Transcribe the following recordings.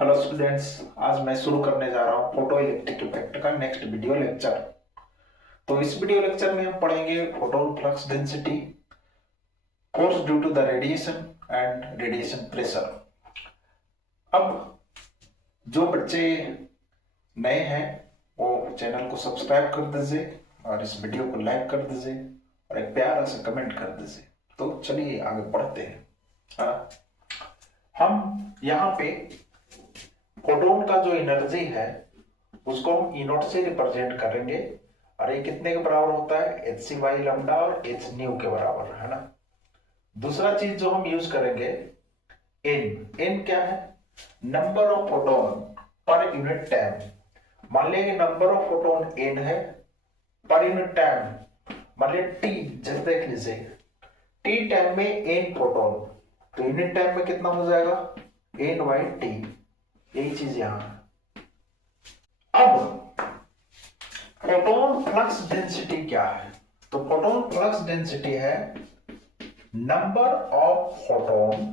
Hello students, आज मैं शुरू करने जा रहा हूँ फोटो इलेक्ट्रिक इफेक्ट का नेक्स्ट वीडियो लेक्चर। तो इस वीडियो लेक्चर में हम पढ़ेंगे photon flux density, force due to the radiation and radiation pressure. अब जो बच्चे नए हैं वो चैनल को सब्सक्राइब कर दीजिए और इस वीडियो को लाइक कर दीजिए और एक प्यारा सा कमेंट कर दीजिए। तो चलिए आगे बढ़ते हैं। हम यहाँ पे फोटोन का जो एनर्जी है उसको हम ई नॉट से रिप्रेजेंट करेंगे और ये कितने के बराबर होता है, एच सी बाई लैम्डा और एच न्यू के बराबर, है ना। दूसरा चीज जो हम यूज करेंगे, एन क्या है, number of photon per unit time. मान लिया कि नंबर ऑफ फोटोन एन है पर यूनिट टाइम, मान लिया टी, जैसे देख लीजिए टी टाइम में एन फोटोन, तो यूनिट टाइम में कितना हो जाएगा, एन बाई टी। यही चीज यहां। अब फोटोन फ्लक्स डेंसिटी क्या है, तो फोटोन फ्लक्स डेंसिटी है number of photon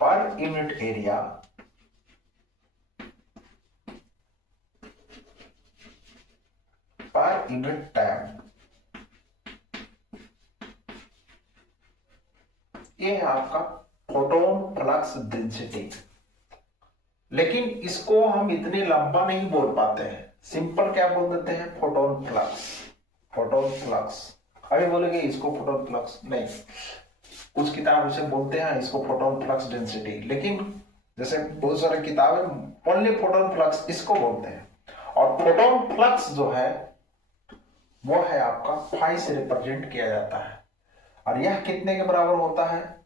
per unit area per unit time. ये है आपका फोटोन फ्लक्स डेंसिटी। लेकिन इसको हम इतने लंबा नहीं बोल पाते हैं, सिंपल क्या बोल देते हैं, फोटोन फ्लक्स। फोटोन फ्लक्स अभी बोलेंगे इसको फोटोन फ्लक्स नहीं, कुछ किताब इसे बोलते हैं इसको फोटोन फ्लक्स डेंसिटी, लेकिन जैसे बहुत सारे किताबें ओनली फोटोन फ्लक्स इसको बोलते हैं। और फोटोन फ्लक्स जो है वो है आपका फाई से रिप्रेजेंट किया जाता है और यह कितने के बराबर होता है,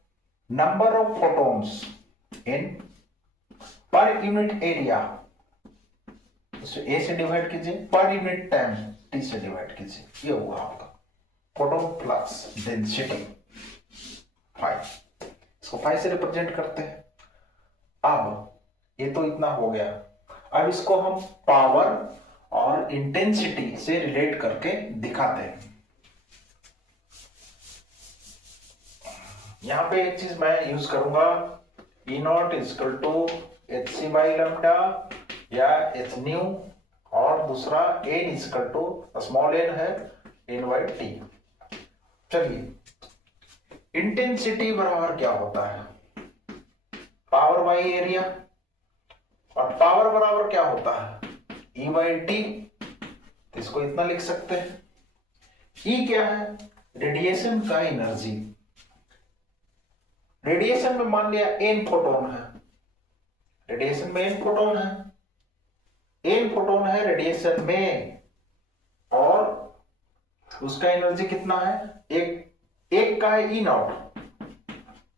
number of photons in per unit area, ए से डिवाइड कीजिए, पर यूनिट टाइम टी से डिवाइड कीजिए, ये हुआ आपका फोटोन फ्लक्स डेंसिटी फाई। इसको फाई से रिप्रेजेंट करते हैं। अब ये तो इतना हो गया, अब इसको हम पावर और इंटेंसिटी से रिलेट करके दिखाते हैं। यहां पे एक चीज मैं यूज करूंगा, E not equal to H C by lambda या एच न्यू, और दूसरा N equal to small N है एन बाई टी। चलिए इंटेंसिटी बराबर क्या होता है, पावर बाई एरिया, और पावर बराबर क्या होता है, ई बाई टी। तो इसको इतना लिख सकते हैं। ई क्या है, रेडिएशन का एनर्जी। रेडिएशन में मान लिया एन फोटोन है, रेडिएशन में एन फोटोन है, एन फोटोन है रेडिएशन में, और उसका एनर्जी कितना है, एक का है ई नॉट,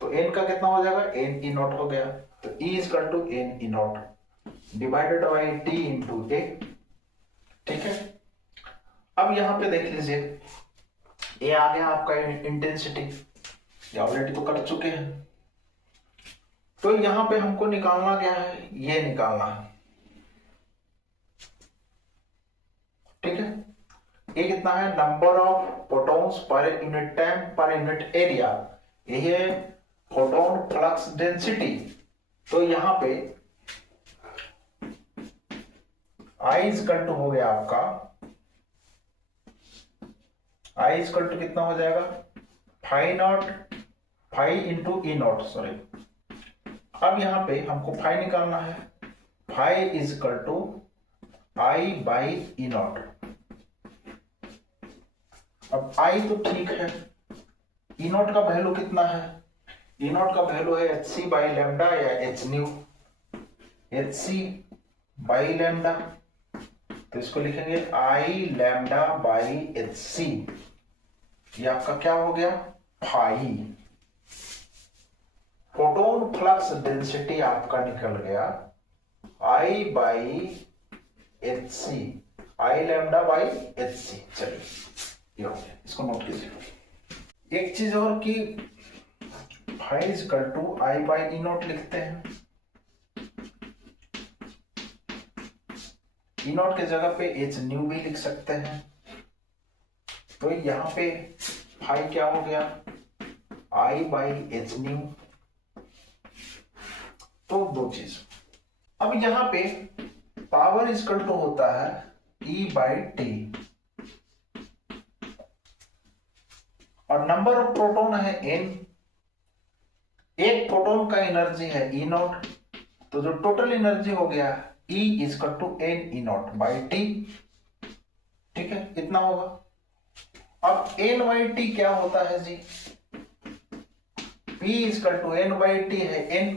तो एन का कितना हो जाएगा, एन ई नॉट हो गया। तो E is equal to N E not divided by T into A. ठीक है, अब यहां पे देख लीजिए ये आ गया आपका इंटेंसिटी, ये ऑलरेडी तो कर चुके हैं। तो यहां पे हमको निकालना क्या है, ये निकालना है। ठीक है, ये कितना है, number of photons per unit time per unit area, ये है फोटोन फ्लक्स डेंसिटी। तो यहां पे I इक्वल टू हो गया आपका, I इक्वल टू कितना हो जाएगा, phi naught, phi into E naught, sorry. अब यहां पे हमको फाई निकालना है, phi is equal to I by E naught. अब आई तो ठीक है, ई नॉट का वैल्यू कितना है, ई नॉट का वैल्यू है एच सी बाई लैम्डा या H nu, H C by lambda, तो इसको लिखेंगे I lambda by H C. ये आपका क्या हो गया, फाई। फोटोन फ्लक्स डेंसिटी आपका निकल गया I by H C, I lambda by H C. चलिए ये हो गया, इसको नोट कीजिए। एक चीज और कि phi equal to I by E naught लिखते हैं, ई नॉट के जगह पे एच न्यू भी लिख सकते हैं। तो यहां पे फाई क्या हो गया, आई बाई एच न्यू चीज। अब यहां पे पावर इक्वल टू होता है E/T और नंबर ऑफ प्रोटॉन है n। एक प्रोटॉन का एनर्जी है E0, तो जो टोटल एनर्जी हो गया E इक्वल टू n/T। ठीक है, इतना होगा। अब n/T क्या होता है जी? P इक्वल टू n/T है n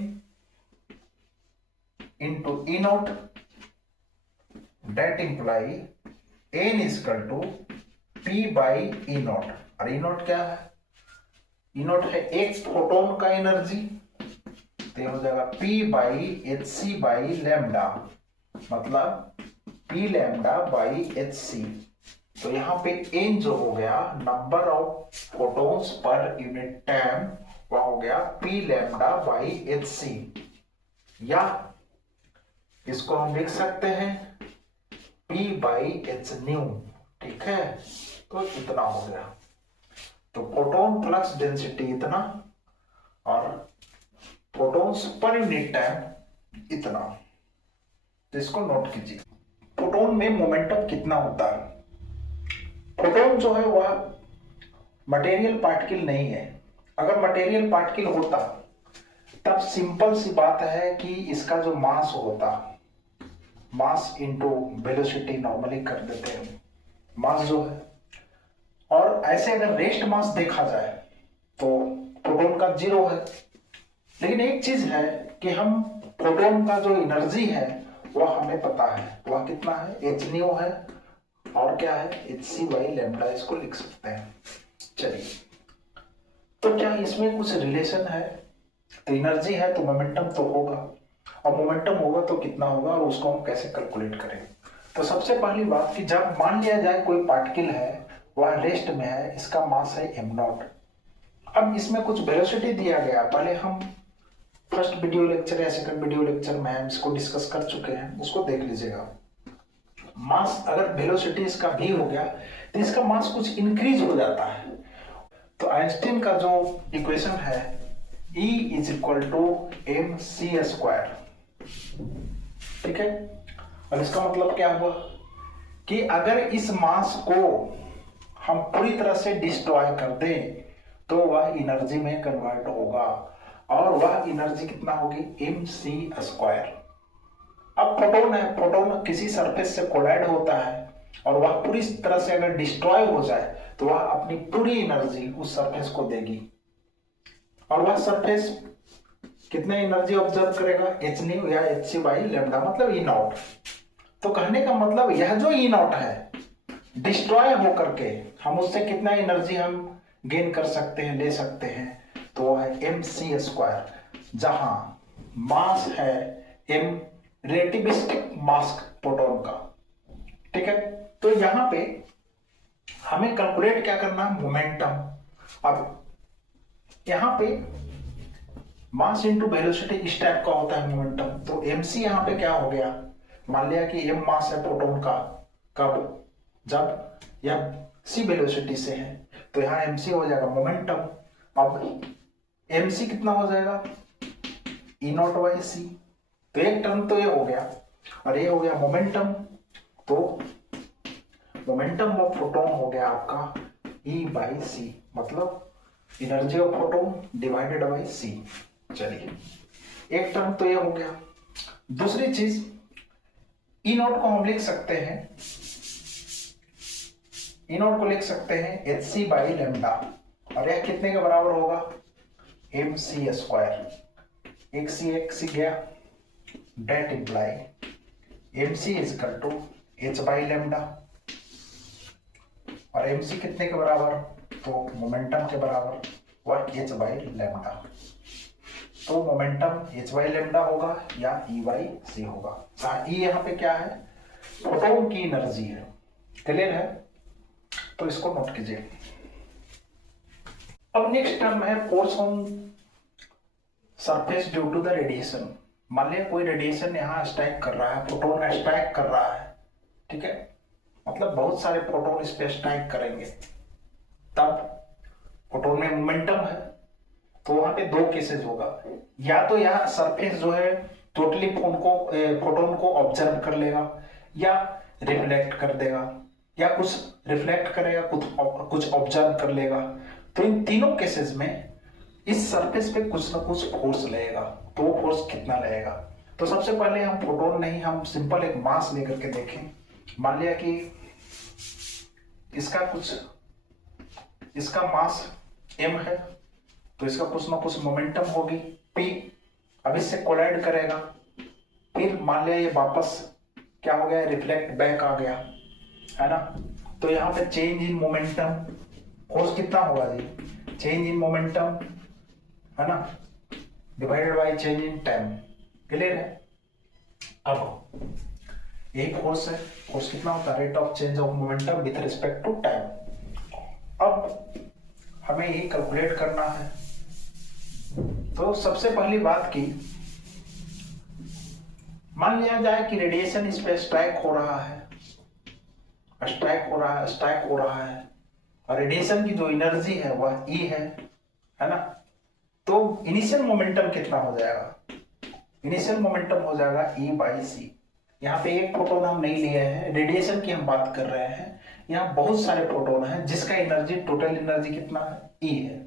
into E0, that imply n equal to P/E0। और E0 क्या है? E0 है एक प्रोटॉन का एनर्जी, तो ये हो जाएगा P/hc/लैम्डा, मतलब P λ/hc। तो यहां पे n जो हो गया number of photons per unit time, वह हो गया P λ/hc। या इसको हम लिख सकते हैं P/hν। ठीक है, तो इतना हो गया। तो फोटोन फ्लक्स डेंसिटी इतना और फोटॉन्स पर यूनिट टाइम इतना। तो इसको नोट कीजिए। फोटोन में मोमेंटम कितना होता है? फोटोन जो है वह मटेरियल पार्टिकल नहीं है। अगर मटेरियल पार्टिकल होता तब सिंपल सी बात है कि इसका जो मास होता, मास इनटू वेलोसिटी नॉर्मली कर देते हैं मास जो है, और ऐसे अगर रेस्ट मास देखा जाए तो प्रोटॉन का 0 है। लेकिन एक चीज है कि हम प्रोटॉन का जो एनर्जी है वह हमें पता है, वह कितना है? hν है और क्या है? hc/λ। इसको लिख सकते हैं। चलिए, तो क्या इसमें कुछ रिलेशन है? तो एनर्जी है तो मोमेंटम तो होगा, और मोमेंटम होगा तो कितना होगा, और उसको हम कैसे कैलकुलेट करें? तो सबसे पहली बात कि जब मान लिया जाए कोई पार्टिकल है वह रेस्ट में है, इसका मास है m0। अब इसमें कुछ वेलोसिटी दिया गया, पहले हम फर्स्ट वीडियो लेक्चर या सेकंड वीडियो लेक्चर में हम इसको डिस्कस कर चुके हैं, उसको देख लीजिएगा। मास अगर वेलोसिटी इसका v हो गया तो इसका मास कुछ इंक्रीज हो जाता है। तो आइंस्टीन का जो इक्वेशन है E = mc²। ठीक है, और इसका मतलब क्या हुआ कि अगर इस मास को हम पूरी तरह से डिस्ट्रॉय कर दें तो वह एनर्जी में कन्वर्ट होगा, और वह एनर्जी कितना होगी? mc²। अब प्रोटॉन है, प्रोटॉन किसी सरफेस से कोलाइड होता है और वह पूरी तरह से अगर डिस्ट्रॉय हो जाए तो वह अपनी पूरी एनर्जी उस सरफेस को देगी, और वह सरफेस कितने एनर्जी ऑब्जर्व करेगा? hν या hc/λ, मतलब E0। तो कहने का मतलब यह जो E0 है डिस्ट्रॉय होकर के हम उससे कितना एनर्जी हम गेन कर सकते हैं, ले सकते हैं, तो वह है mc², जहां मास है m, रिलेटिविस्टिक मास प्रोटॉन का। ठीक है, तो यहां पे हमें कैलकुलेट क्या करना है? मोमेंटम। अब यहां पे मास इनटू वेलोसिटी इस टाइप का होता है मोमेंटम। तो mc यहां पे क्या हो गया? मान लिया कि m मास है प्रोटॉन का, कब? जब यह c वेलोसिटी से है, तो यहां mc हो जाएगा मोमेंटम। अब mc कितना हो जाएगा? E0/c। तो एक टर्म तो ये हो गया, और ये हो गया मोमेंटम। तो मोमेंटम ऑफ प्रोटॉन हो गया आपका E/c, मतलब energy of proton divided by c। चलिए, एक टर्म तो ये हो गया। दूसरी चीज E0 को हम लिख सकते हैं, E0 को लिख सकते हैं hc/λ, और यह कितने के बराबर होगा? mc²। एक c गया, डेट इंप्लाई mc = h/λ, और mc कितने के बराबर? तो मोमेंटम के बराबर, वह h/λ। तो मोमेंटम h/λ होगा या E/c होगा। E यहाँ पे क्या है? फोटोन की एनर्जी है। क्लियर है? तो इसको नोट कीजिए। अब नेक्स्ट टर्म है force on surface due to the radiation. मान लिया कोई रेडिएशन यहाँ स्ट्राइक कर रहा है, प्रोटॉन स्ट्राइक कर रहा है। ठीक है, मतलब बहुत सारे प्रोटॉन इस पे स्ट्राइक करेंगे, तब प्रोटॉन में मोमेंटम है। तो वहां पे दो केसेस होगा, या तो यहाँ सरफेस जो है टोटली फोटोन को ऑब्जर्व कर लेगा या रिफ्लेक्ट कर देगा या कुछ रिफ्लेक्ट करेगा कुछ ऑब्जर्व कर लेगा। तो इन तीनों केसेस में इस सरफेस पे कुछ ना कुछ फोर्स लगेगा। तो वो फोर्स कितना लगेगा? तो सबसे पहले हम फोटोन नहीं, हम सिंपल एक मास लेकर के देखें। मान लिया कि इसका मास m है, तो इसका कुछ ना कुछ मोमेंटम होगी p। अब इससे कोलाइड करेगा, फिर मान लिया ये वापस क्या हो गया, रिफ्लेक्ट बैक आ गया, है ना। तो यहाँ पे चेंज इन मोमेंटम, फोर्स कितना होगा जी, चेंज इन मोमेंटम, है ना, divided by change in time. Clear है? अब यही फोर्स है। फोर्स कितना होता है, rate of change of momentum with respect to time. अब हमें यही कैलकुलेट करना है। तो सबसे पहली बात की, मान लिया जाए कि रेडिएशन इस पे स्ट्राइक हो रहा है, और रेडिएशन की जो एनर्जी है वह E है ना। तो इनिशियल मोमेंटम कितना हो जाएगा, इनिशियल मोमेंटम हो जाएगा E/c। यहाँ पे एक फोटोन हम नहीं लिए हैं, रेडिएशन की हम बात कर रहे हैं। यहाँ बहुत सारे फोटोन हैं जिसका एनर्जी, टोटल एनर्जी कितना है, E है।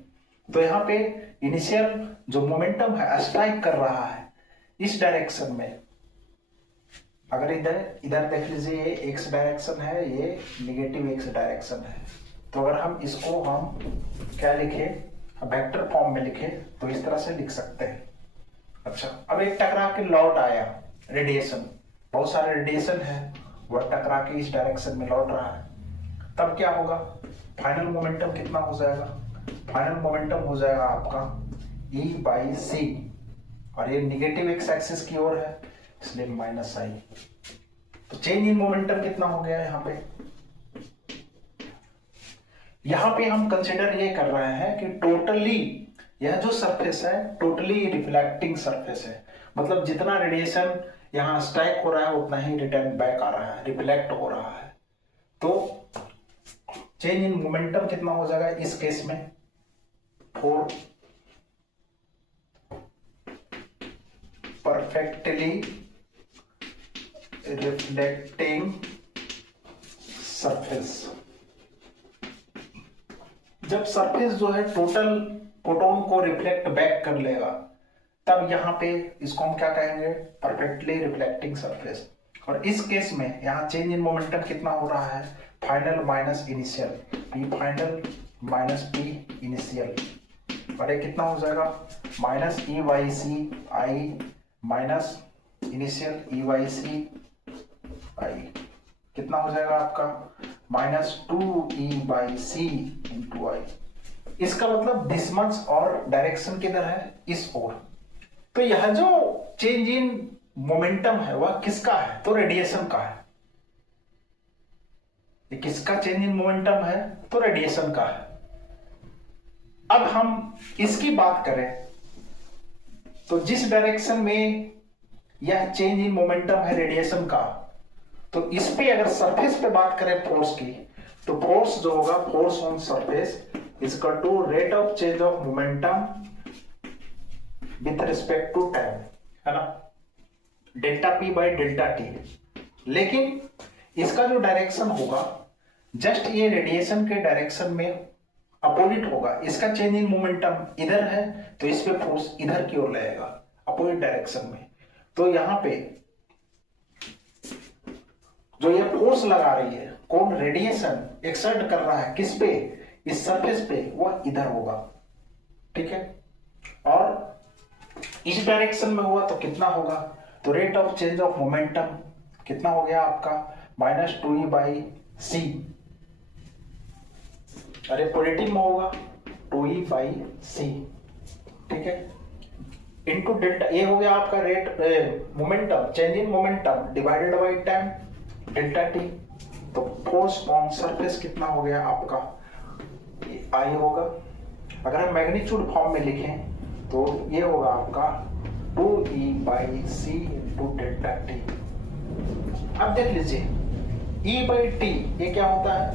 तो यहाँ पे इनिशियल जो मोमेंटम है स्ट्राइक कर रहा है इस डायरेक्शन में। अगर इधर देख लीजिए, ये x डायरेक्शन है, ये निगेटिव x डायरेक्शन है। तो अगर हम इसको हम क्या लिखे, वेक्टर फॉर्म में लिखे, तो इस तरह से लिख सकते हैं। अच्छा, अब एक टकरा के लौट आया रेडिएशन, बहुत सारे रेडिएशन है, वह टकरा के इस डायरेक्शन में लौट रहा है। तब क्या होगा, फाइनल मोमेंटम कितना हो जाएगा, फाइनल मोमेंटम हो जाएगा आपका E/c, और ये निगेटिव एक्स एक्सिस की ओर है इसलिए -i। तो चेंज इन मोमेंटम कितना हो गया यहाँ पे, हम कंसिडर ये कर रहे हैं कि टोटली यह जो सरफेस है टोटली रिफ्लेक्टिंग सरफेस है। मतलब जितना रेडिएशन यहाँ स्ट्राइक हो रहा है उतना ही रिटर्न बैक आ रहा है, रिफ्लेक्ट हो रहा है। तो चेंज इन मोमेंटम कितना हो जाएगा इस केस में, 4 परफेक्टली रिफ्लेक्टिंग सरफेस। जब सरफेस जो है टोटल फोटोन को रिफ्लेक्ट बैक कर लेगा, तब यहाँ पे इसको हम क्या कहेंगे, परफेक्टली रिफ्लेक्टिंग सरफेस। और इस केस में यहाँ चेंज इन मोमेंटम कितना हो रहा है, final minus initial, P final minus P initial, और ये कितना हो जाएगा, -E/c आई माइनस इनिशियल E/c आई, कितना हो जाएगा आपका -2E/c इंटू आई। इसका मतलब दिस मच, और डायरेक्शन किधर है, इस ओर। तो यह जो चेंज इन मोमेंटम है वह किसका है, तो रेडिएशन का है। ये किसका चेंज इन मोमेंटम है, तो रेडिएशन का है। अब हम इसकी बात करें तो जिस डायरेक्शन में यह चेंज इन मोमेंटम है रेडिएशन का, तो इस पे अगर सरफेस पे बात करें फोर्स की, तो फोर्स जो होगा, force on surface is equal to rate of change of momentum with respect to time, है ना, ΔP/ΔT। लेकिन इसका जो डायरेक्शन होगा जस्ट ये रेडिएशन के डायरेक्शन में अपोजिट होगा। इसका चेंज इन मोमेंटम इधर है तो इस पे फोर्स इधर की ओर लगेगा, अपोजिट डायरेक्शन में। तो यहां पे जो ये फोर्स लगा रही है, कौन, रेडिएशन एक्सर्ट कर रहा है किस पे, इस सरफेस पे, वह इधर होगा। ठीक है, और इस डायरेक्शन में हुआ तो कितना होगा, तो rate of change of momentum कितना हो गया आपका, -2E/c, अरे पॉजिटिव में होगा 2E/c, ठीक है, इंटू डेल्टा, ये हो गया आपका rate momentum, change in momentum divided by time, ΔT। तो फोर्स ऑन सरफेस कितना हो गया आपका, I होगा। अगर हम मैग्नीट्यूड फॉर्म में लिखें तो ये होगा आपका 2E/c इंटू ΔT। अब देख लीजिए E/t ये क्या होता है,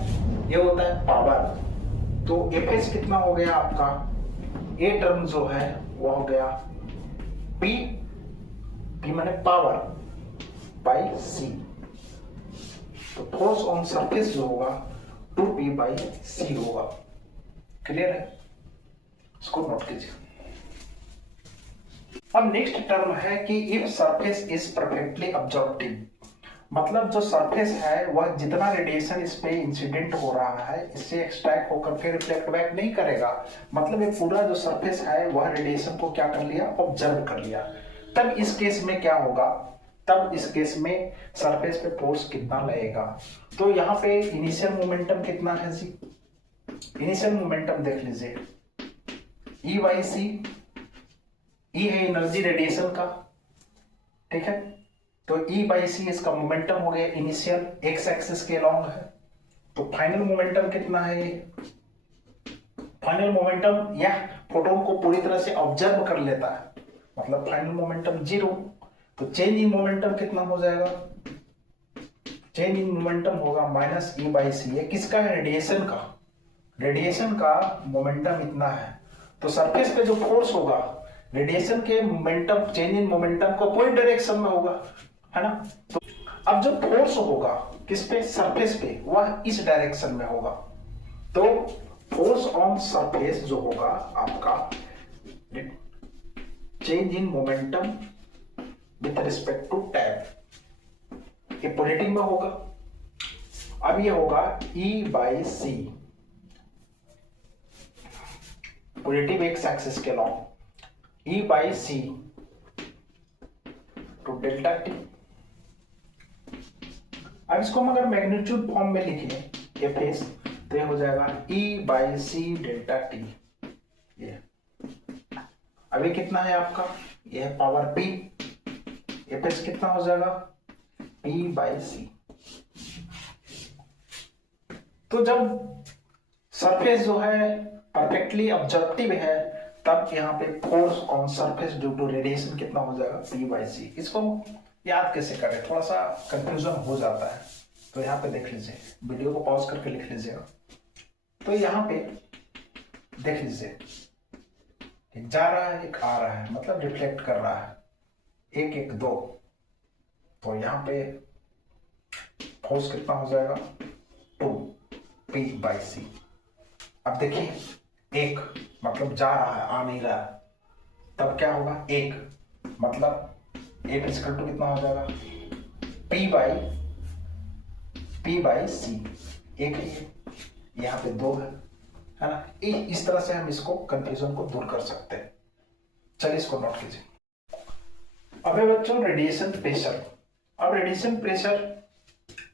ये होता है पावर। तो Fs कितना हो गया आपका, ए टर्म जो है वो हो गया P P माने पावर बाई C, तो फोर्स ऑन सरफेस जो होगा 2P बाई C होगा। क्लियर है, इसको नोट कीजिए। अब नेक्स्ट टर्म है कि इफ सरफेस इज परफेक्टली अब्जॉर्प्टिव, मतलब जो सरफेस है वह जितना रेडिएशन इस पे इंसिडेंट हो रहा है इससे एक्सट्रैक्ट होकर फिर रिफ्लेक्ट बैक नहीं करेगा, मतलब ये पूरा जो सरफेस है वह रेडिएशन को क्या कर लिया, ऑब्जर्व कर लिया। तब इस केस में क्या होगा, तब इस केस में सरफेस पे फोर्स कितना लगेगा। तो यहाँ पे इनिशियल मोमेंटम कितना है जी, इनिशियल मोमेंटम देख लीजिए E बाई सी, E है एनर्जी रेडिएशन का, ठीक है, तो E बाई सी इसका मोमेंटम हो गया इनिशियल, एक्स एक्सिस के अलॉन्ग है। तो फाइनल मोमेंटम कितना है ये, फाइनल मोमेंटम यह फोटोन को पूरी तरह से ऑब्जर्व कर लेता है, मतलब फाइनल मोमेंटम 0। तो चेंज इन मोमेंटम कितना हो जाएगा, चेंज इन मोमेंटम होगा माइनस E बाई सी। ये किसका है, रेडिएशन का, रेडिएशन का मोमेंटम इतना है। तो सरफेस पे जो फोर्स होगा रेडिएशन के मोमेंटम, चेंज इन मोमेंटम को कोई डायरेक्शन में होगा, है ना। तो अब जो फोर्स होगा किस पे, सरफेस पे, वह इस डायरेक्शन में होगा। तो फोर्स ऑन सरफेस जो होगा आपका change in momentum with respect to time, ये पॉजिटिव में होगा। अब ये होगा E by C, positive X axis के along, E by C to delta T. अब इसको हम अगर मैग्नीट्यूड फॉर्म में लिखें एफ एस, तो ये हो जाएगा E by C delta T. ये अभी कितना है आपका, ये है पावर P, एफ एस कितना हो जाएगा P बाई सी। तो जब सरफेस जो है परफेक्टली ऑब्जर्वेटिव है तब यहाँ पे force on surface due to radiation कितना हो जाएगा, P बाई सी। इसको याद कैसे करें, थोड़ा सा कंफ्यूजन हो जाता है, तो यहाँ पे देख लीजिए, वीडियो को पॉज करके लिख लीजिएगा। तो यहाँ पे देख लीजिए, एक जा रहा है एक आ रहा है, मतलब रिफ्लेक्ट कर रहा है, एक एक दो, तो यहाँ पे फोर्स कितना हो जाएगा 2P बाई सी। अब देखिए एक मतलब जा रहा है, आ नहीं रहा, तब क्या होगा, एक मतलब एक इक्वल टू कितना हो जाएगा P बाई सी। एक है, यहाँ पे दो है ना। इस तरह से हम इसको कंफ्यूजन को दूर कर सकते हैं। चलिए इसको नोट कीजिए। अब है बच्चों रेडिएशन प्रेशर। अब रेडिएशन प्रेशर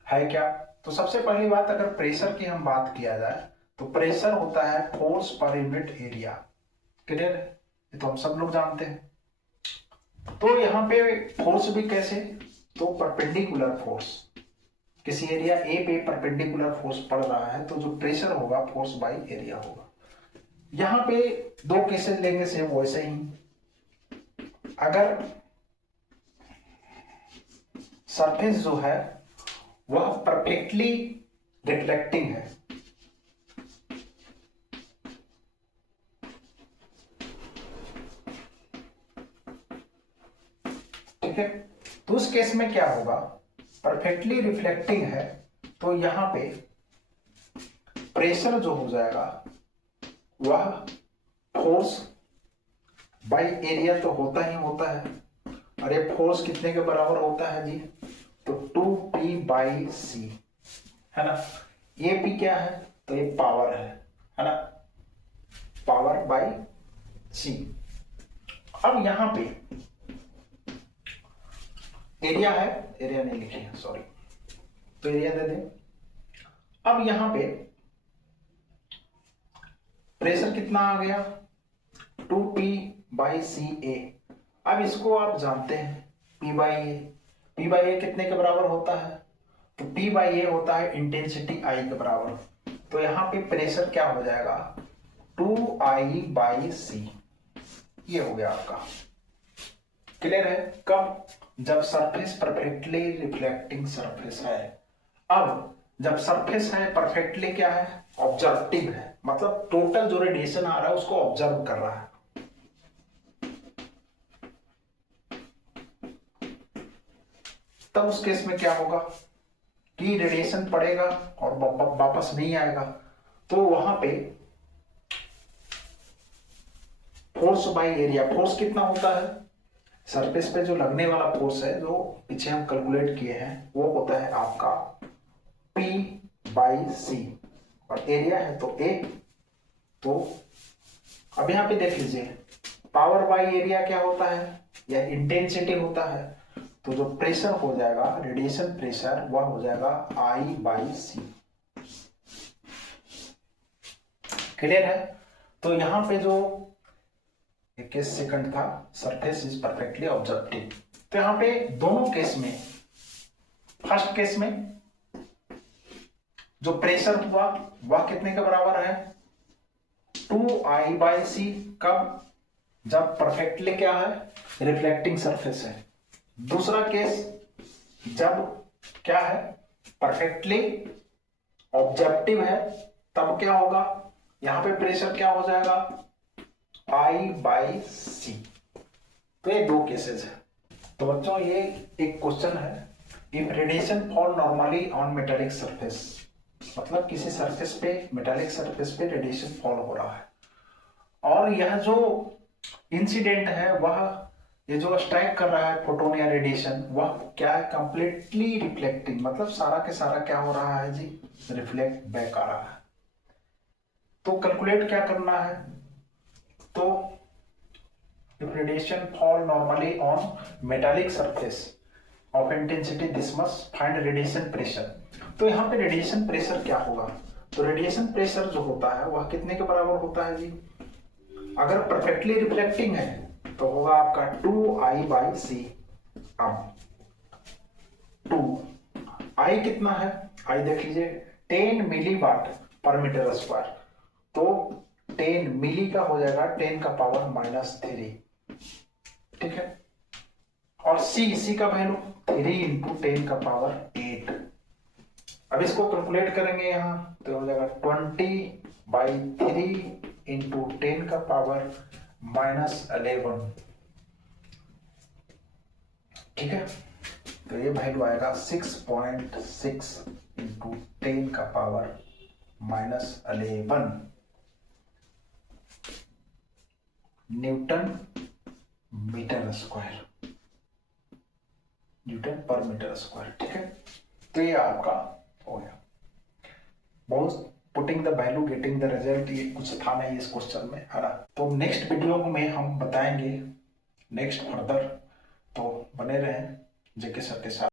है क्या, तो सबसे पहली बात अगर प्रेशर की हम बात किया जाए तो प्रेशर होता है force per unit area. Clear है, ये तो हम सब लोग जानते हैं। तो यहाँ पे फोर्स भी कैसे, तो परपेंडिकुलर फोर्स, किसी एरिया ए पे परपेंडिकुलर फोर्स पड़ रहा है तो जो प्रेशर होगा फोर्स बाई एरिया होगा। यहाँ पे दो केसेस लेंगे सेम वैसे ही, अगर सरफेस जो है वह परफेक्टली रिफ्लेक्टिंग है, ठीक है, तो उस केस में क्या होगा, परफेक्टली रिफ्लेक्टिंग है तो यहां पे प्रेशर जो हो जाएगा वह फोर्स बाई एरिया तो होता ही होता है। और ये फोर्स कितने के बराबर होता है जी, तो 2P बाई सी, है ना। ये P क्या है, तो ये पावर है ना, पावर बाई सी। अब यहां पे एरिया है, एरिया नहीं लिखे है सॉरी, तो एरिया दे दें। अब यहां पे प्रेशर कितना आ गया 2P बाई सी ए। अब इसको आप जानते हैं P by A, P by A कितने के बराबर होता है, तो P बाई ए होता है इंटेंसिटी I के बराबर। तो यहां पे प्रेशर क्या हो जाएगा 2I बाई सी, ये हो गया आपका। क्लियर है, कब, जब सरफेस परफेक्टली रिफ्लेक्टिंग सरफेस है। अब जब सरफेस है परफेक्टली क्या है, ऑब्जर्वेटिव है, मतलब टोटल जो रेडिएशन आ रहा है उसको ऑब्जर्व कर रहा है। तब उस केस में क्या होगा कि रेडिएशन पड़ेगा और वापस नहीं आएगा। तो वहां पे फोर्स बाय एरिया, फोर्स कितना होता है सरफेस पे जो लगने वाला फोर्स है जो पीछे हम कैलकुलेट किए हैं वो होता है आपका P बाई C और एरिया है तो A। तो अब यहां पे देख लीजिए पावर बाई एरिया क्या होता है या इंटेंसिटी होता है। तो जो प्रेशर हो जाएगा रेडिएशन प्रेशर वह हो जाएगा I बाई C। क्लियर है। तो यहां पे जो 21 सेकंड था सरफेस इज परफेक्टली ऑब्जर्वेटिव। तो यहां पे दोनों केस में फर्स्ट केस में जो प्रेशर हुआ वह कितने के बराबर है 2I बाई C। कब जब परफेक्टली क्या है रिफ्लेक्टिंग सरफेस है। दूसरा केस जब क्या है परफेक्टली ऑब्जेक्टिव है तब क्या होगा यहां पे प्रेशर क्या हो जाएगा I बाई C। तो ये दो केसेस है। तो बच्चों ये एक क्वेश्चन है if radiation fall normally on metallic surface, मतलब किसी सरफेस पे मेटालिक सरफेस पे रेडिएशन फॉल हो रहा है और यह जो इंसिडेंट है वह ये जो स्ट्राइक कर रहा है फोटोन या रेडिएशन वह क्या है कंप्लीटली रिफ्लेक्टिंग, मतलब सारा के सारा क्या हो रहा है जी रिफ्लेक्ट बैक आ रहा है। तो कैलकुलेट क्या करना है तो if radiation fall normally on metallic surface of intensity this must find radiation pressure। तो यहाँ पे रेडिएशन प्रेशर क्या होगा तो रेडिएशन प्रेशर जो होता है वह कितने के बराबर होता है जी अगर परफेक्टली रिफ्लेक्टिंग है तो होगा आपका 2I बाई C। अब 2I कितना है I देख लीजिए 10 मिलीवाट पर मीटर स्क्वायर। तो 10 मिली का हो जाएगा 10 का पावर -3, ठीक है। और C का वैल्यू 3 इंटू 10 का पावर 8। अब इसको कैलकुलेट करेंगे यहां तो हो जाएगा 20 बाई 3 इंटू 10 का पावर -11, ठीक है। तो ये वैल्यू आएगा 6.6 इंटू 10 का power -11 newton metre square, newton per metre square, ठीक है। तो ये आपका हो गया। बहुत putting the value getting the result ये कुछ था नहीं इस क्वेश्चन में, है ना। तो नेक्स्ट वीडियो में हम बताएंगे नेक्स्ट फर्दर, तो बने रहें जेके सर के साथ।